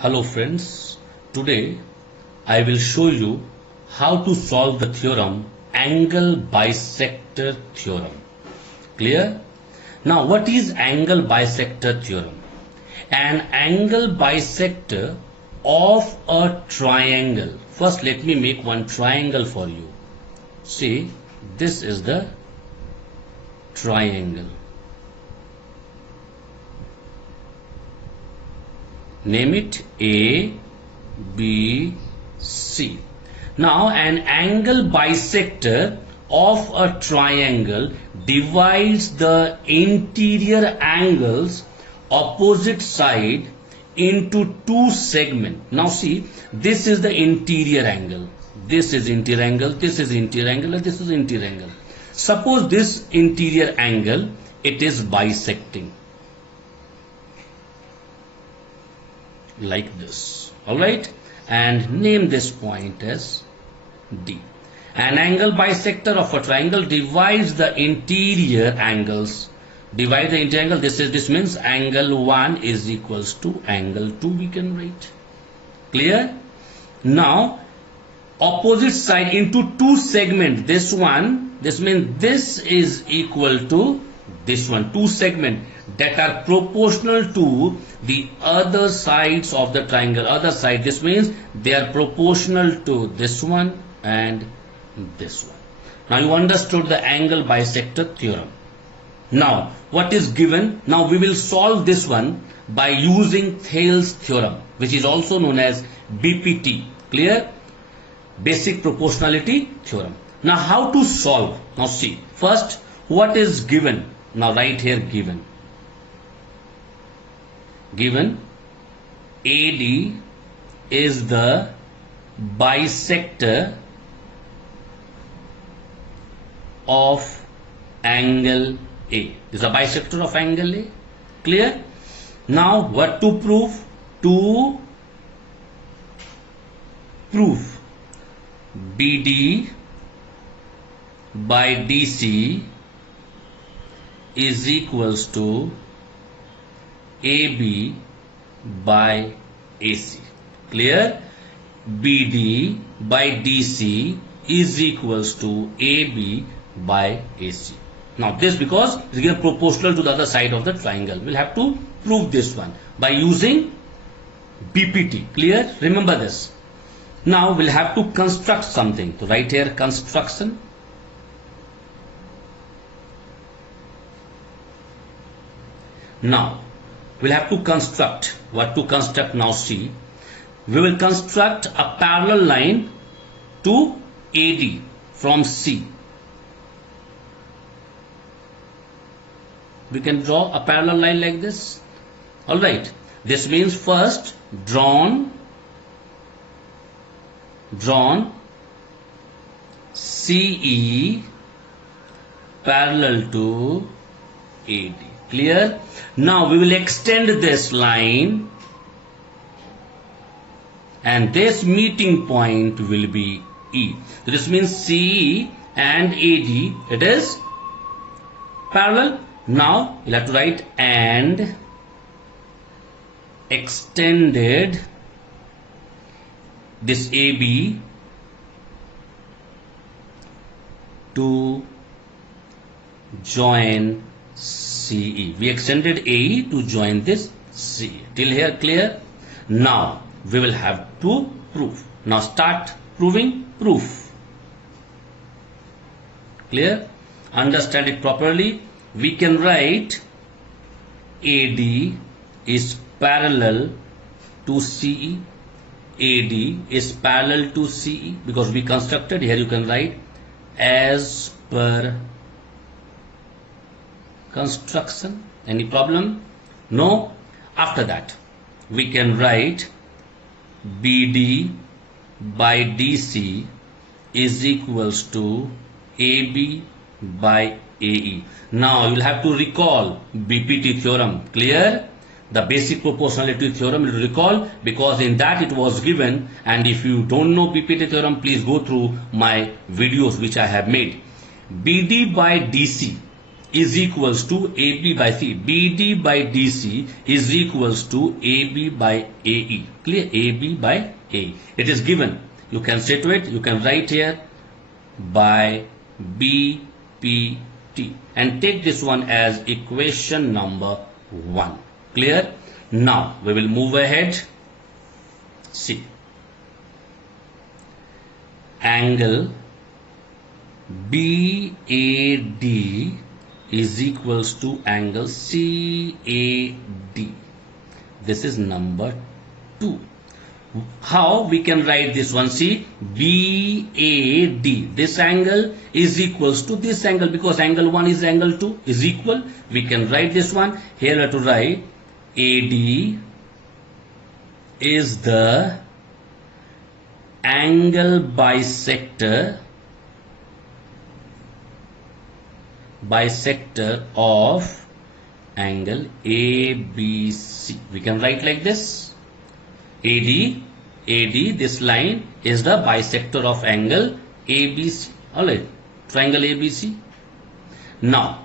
Hello friends, today I will show you how to solve the theorem angle bisector theorem. Clear? Now what is angle bisector theorem? An angle bisector of a triangle. First let me make one triangle for you. See, this is the triangle. Name it A, B, C. Now an angle bisector of a triangle divides the interior angles opposite side into two segments. Now see, this is the interior angle. This is interior angle, this is interior angle, and this is interior angle. Suppose this interior angle, it is bisecting. Like this, alright, and name this point as D. An angle bisector of a triangle divides the interior angles. Divide the interior angle. This means angle 1 is equals to angle 2. We can write. Clear? Now opposite side into two segments. This one. This means this is equal to this one. Two segments that are proportional to the other sides of the triangle. Other side, this means they are proportional to this one and this one. Now you understood the angle bisector theorem. Now what is given? Now we will solve this one by using Thales theorem, which is also known as BPT. Clear? Basic proportionality theorem. Now how to solve? Now see, first what is given? Now write here given. Given AD is the bisector of angle A. Is a bisector of angle A. Clear? Now what to prove? To prove BD by DC is equals to AB by AC. Clear? BD by DC is equals to AB by AC. Now this, because it is given proportional to the other side of the triangle, we'll have to prove this one by using BPT. Clear? Remember this. Now we'll have to construct something. So write here construction. Now we'll have to construct. What to construct? Now see, we will construct a parallel line to AD from C. We can draw a parallel line like this. Alright, this means first drawn CE parallel to AD. Clear? Now we will extend this line and this meeting point will be E. So this means CE and AD, it is parallel. Now you'll have to write and extended this AB to join CE. We extended AE to join this CE. Till here clear? Now we will have to prove. Now start proving proof. Clear? Understand it properly. We can write AD is parallel to CE. AD is parallel to CE because we constructed. Here you can write as per construction. Any problem? No. After that we can write BD by DC is equals to AB by AE. Now you will have to recall BPT theorem. Clear? The basic proportionality theorem you will recall, because in that it was given, and if you don't know BPT theorem, please go through my videos which I have made. BD by DC is equals to AB by C. BD by DC is equals to AB by AE. Clear? AB by AE. It is given. You can say to it, you can write here by BPT and take this one as equation number 1. Clear? Now we will move ahead. See. Angle BAD is equals to angle CAD. This is number 2. How we can write this one? See, BAD, this angle is equals to this angle, because angle 1 is angle 2 is equal. We can write this one. Here we have to write AD is the angle bisector of angle ABC. We can write like this. AD, this line is the bisector of angle ABC. Alright, triangle ABC. Now,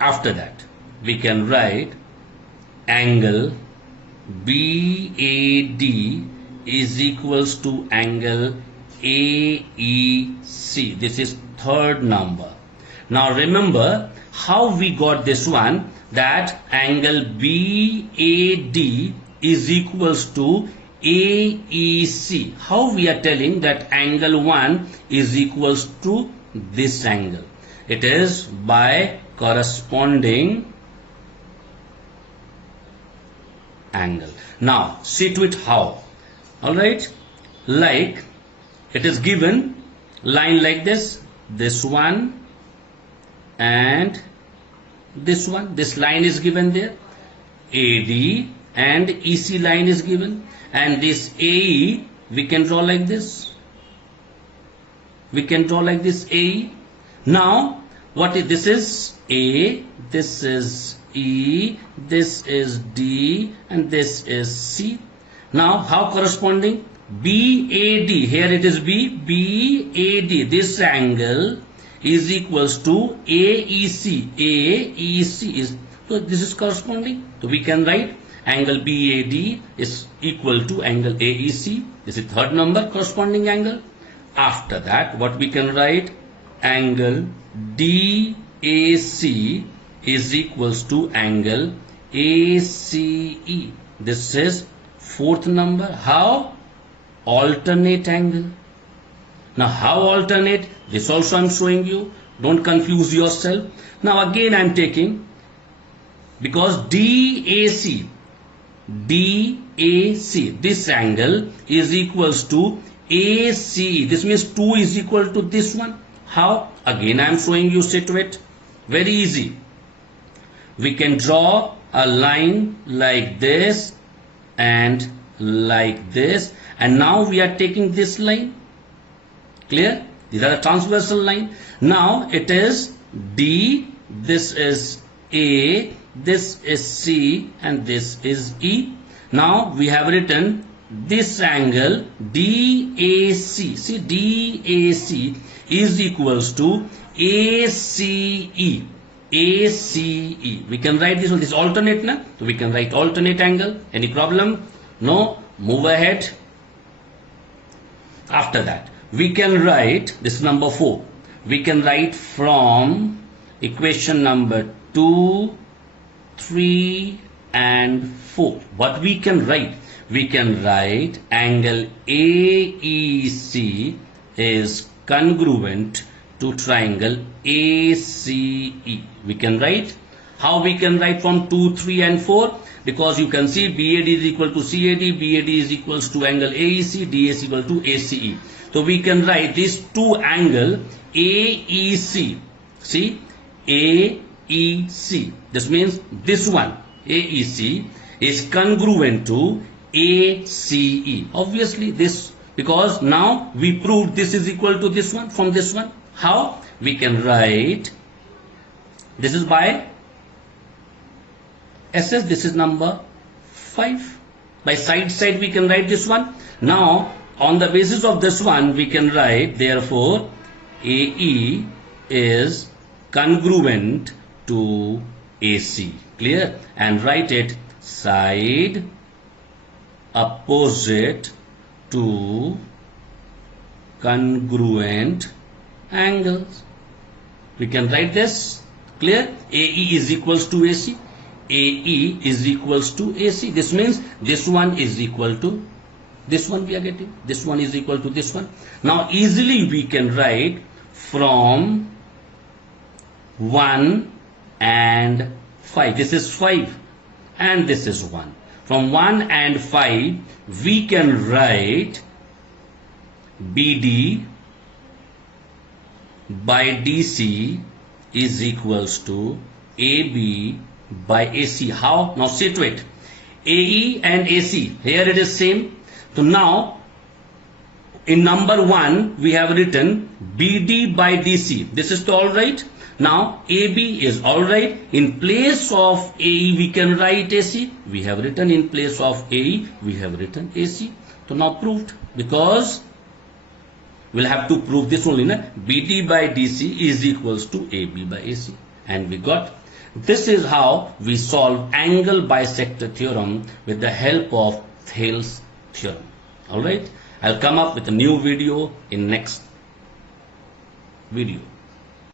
after that, we can write angle BAD is equals to angle AEC. This is third number. Now remember how we got this one, that angle BAD is equals to AEC. How we are telling that angle 1 is equals to this angle? It is by corresponding angle. Now see to it how. Alright, like it is given line like this one and this one. This line is given there. AD and EC line is given, and this AE we can draw like this. We can draw like this AE. Now what is this? Is A, this is E, this is D, and this is C. Now how corresponding? BAD, here it is BAD, this angle is equals to AEC. AEC is, so this is corresponding. So we can write angle BAD is equal to angle AEC. This is third number corresponding angle. After that, what we can write? Angle DAC is equals to angle ACE. This is fourth number. How? Alternate angle. Now how alternate? This also I am showing you. Don't confuse yourself. Now again I am taking, because DAC, this angle is equals to AC. This means 2 is equal to this one. How? Again I am showing you straight to it. Very easy. We can draw a line like this and like this, and now we are taking this line. Clear? These are the transversal line. Now it is D, this is A, this is C, and this is E. Now we have written this angle DAC. See, DAC is equals to ACE. ACE. We can write this one. This alternate na? So we can write alternate angle. Any problem? No. Move ahead. After that, we can write this number 4. We can write from equation number 2, 3 and 4. What we can write? We can write angle AEC is congruent to triangle ACE. We can write. How we can write from 2, 3 and 4? Because you can see BAD is equal to CAD, BAD is equals to angle AEC, DA is equal to ACE. So we can write these two angle AEC. See, AEC. This means this one, AEC, is congruent to ACE. Obviously this, because now we proved this is equal to this one from this one. How? We can write, this is by SS, this is number 5. By side we can write this one. Now on the basis of this one we can write, therefore AE is congruent to AC. Clear? And write it side opposite to congruent angles. We can write this. Clear? AE is equals to AC. AE is equals to AC. This means this one is equal to this one we are getting. This one is equal to this one. Now easily we can write from 1 and 5. This is 5 and this is 1. From 1 and 5 we can write BD by DC is equals to AB by AC. How? Now see to it. AE and AC. Here it is same. So now in number 1 we have written BD by DC. This is alright. Now AB is alright. In place of AE we can write AC. We have written in place of AE we have written AC. So now proved, because we'll have to prove this only. BD by DC is equals to AB by AC. And we got. This is how we solve angle bisector theorem with the help of Thales theorem. Alright, I'll come up with a new video in next video.